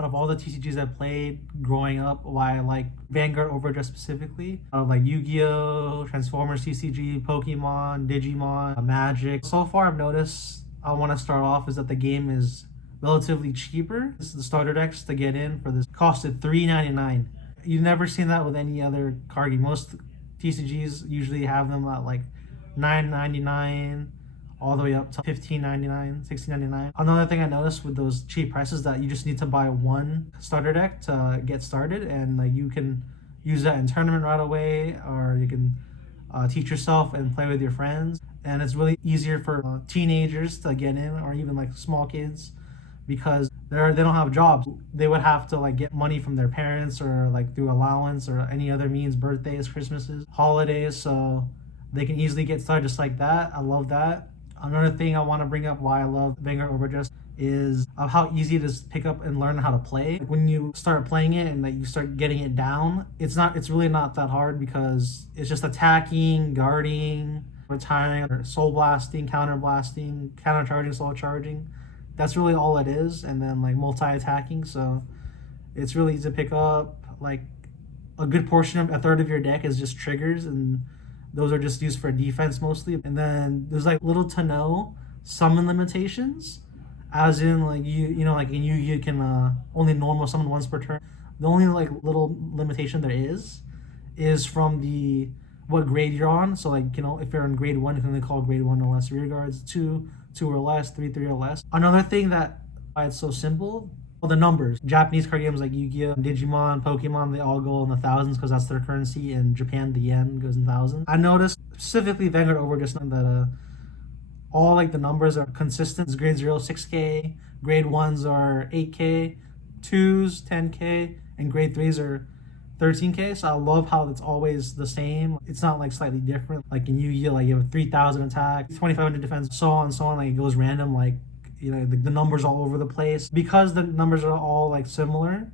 out of all the TCGs I played growing up, why I like Vanguard Overdress specifically. Out of like Yu-Gi-Oh, Transformers TCG, Pokemon, Digimon, Magic. So far I've noticed I want to start off is that the game is relatively cheaper. This is the starter decks to get in for this costed $3.99. You've never seen that with any other card game. Most TCGs usually have them at like $9.99 all the way up to $15.99, $16.99. Another thing I noticed with those cheap prices that you just need to buy one starter deck to get started, and like you can use that in tournament right away, or you can teach yourself and play with your friends. And it's really easier for teenagers to get in, or even like small kids, because they don't have jobs. They would have to like get money from their parents or like through allowance or any other means, birthdays, Christmases, holidays, so they can easily get started just like that. I love that. Another thing I want to bring up why I love Vanguard Overdress is how easy it is to pick up and learn how to play. Like when you start playing it and like you start getting it down, it's really not that hard, because it's just attacking, guarding, retiring, or soul blasting, counter blasting, counter charging, soul charging. That's really all it is, and then like multi-attacking. So it's really easy to pick up. Like a good portion of a third of your deck is just triggers, and those are just used for defense mostly. And then there's like little to no summon limitations, as in like you know like in Yu-Gi you can only normal summon once per turn. The only like little limitation there is from the what grade you're on. So like, you know, if you're in grade 1, you can only call grade 1 or less rear guards, 2 or less, 3 or less. Another thing that why it's so simple, the numbers. Japanese card games like Yu-Gi-Oh, Digimon, Pokemon, they all go in the thousands because that's their currency. In Japan, the yen goes in thousands. I noticed specifically Vanguard Overdress that all like the numbers are consistent. It's grade 0, 6K, grade 1s are 8K, 2s, 10K, and grade 3s are 13K. So I love how it's always the same. It's not like slightly different. Like in Yu-Gi-Oh, like you have a 3,000 attack, 2,500 defense, so on and so on. Like it goes random, like, you know, the numbers all over the place. Because the numbers are all like similar,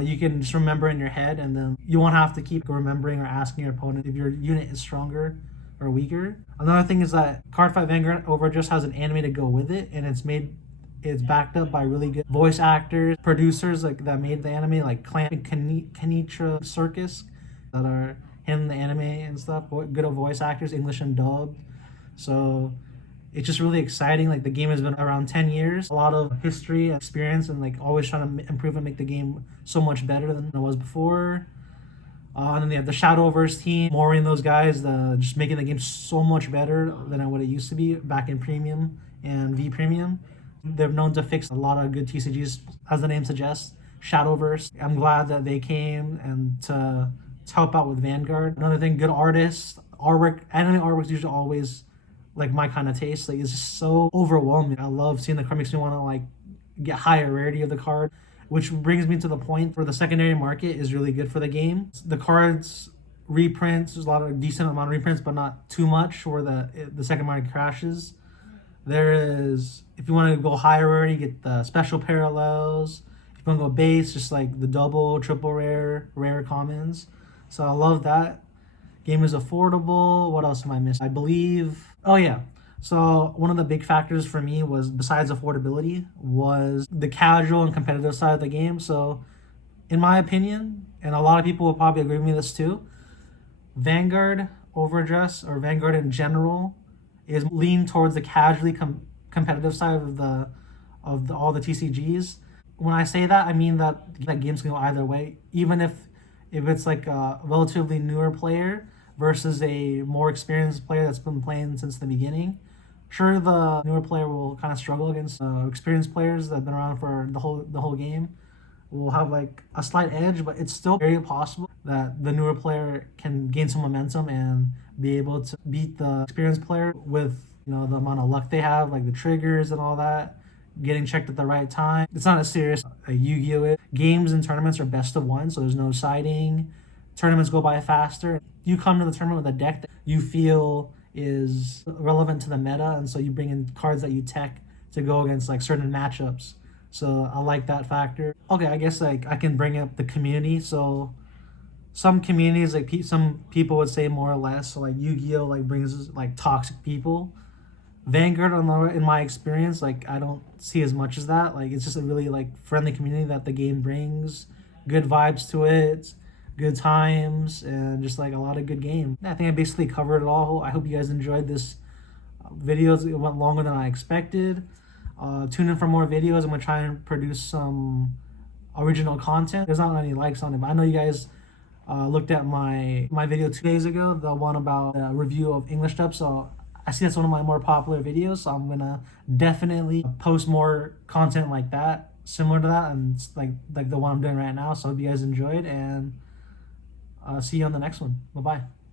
you can just remember in your head, and then you won't have to keep remembering or asking your opponent if your unit is stronger or weaker. Another thing is that Cardfight Vanguard Overdress has an anime to go with it, and it's backed up by really good voice actors, producers like that made the anime, like Clamp and Kanitra Circus, that are handling the anime and stuff. Good voice actors, English and dubbed. So it's just really exciting. Like the game has been around 10 years, a lot of history, experience, and like always trying to improve and make the game so much better than it was before. And then they have the Shadowverse team, Maury and those guys, just making the game so much better than what it used to be back in Premium and V Premium. They're known to fix a lot of good TCGs, as the name suggests. Shadowverse. I'm glad that they came and to help out with Vanguard. Another thing, good artists, artwork. Anime artwork's usually always like my kind of taste. Like it's just so overwhelming. I love seeing the card, makes me want to like get higher rarity of the card, which brings me to the point where the secondary market is really good for the game. The cards reprints, there's a lot of decent amount of reprints, but not too much where the second market crashes. There is, if you want to go higher rarity, get the special parallels. If you want to go base, just like the double, triple rare commons. So I love that. Game is affordable. What else am I missing? I believe, oh yeah. So one of the big factors for me was, besides affordability, was the casual and competitive side of the game. So in my opinion, and a lot of people will probably agree with me this too, Vanguard Overdress, or Vanguard in general, is lean towards the casually competitive side of all the TCGs. When I say that, I mean that games can go either way. Even if it's like a relatively newer player versus a more experienced player that's been playing since the beginning. Sure, the newer player will kind of struggle against experienced players that have been around for the whole game. Will have like a slight edge, but it's still very possible that the newer player can gain some momentum and be able to beat the experienced player with, you know, the amount of luck they have, like the triggers and all that, getting checked at the right time. It's not as serious as Yu-Gi-Oh! Games and tournaments are best of one, so there's no siding. Tournaments go by faster. You come to the tournament with a deck that you feel is relevant to the meta, and so you bring in cards that you tech to go against like certain matchups. So I like that factor. Okay, I guess like I can bring up the community. So some communities, like some people would say more or less, so like Yu-Gi-Oh like brings like toxic people. Vanguard, in my experience, like I don't see as much as that. Like it's just a really like friendly community that the game brings, good vibes to it, good times, and just like a lot of good game. I think I basically covered it all. I hope you guys enjoyed this video. It went longer than I expected. Tune in for more videos. I'm gonna try and produce some original content. There's not any likes on it, but I know you guys looked at my video 2 days ago, the one about the review of English dub. So I see that's one of my more popular videos. So I'm gonna definitely post more content like that, similar to that, and like the one I'm doing right now. So I hope you guys enjoyed, and see you on the next one. Bye bye.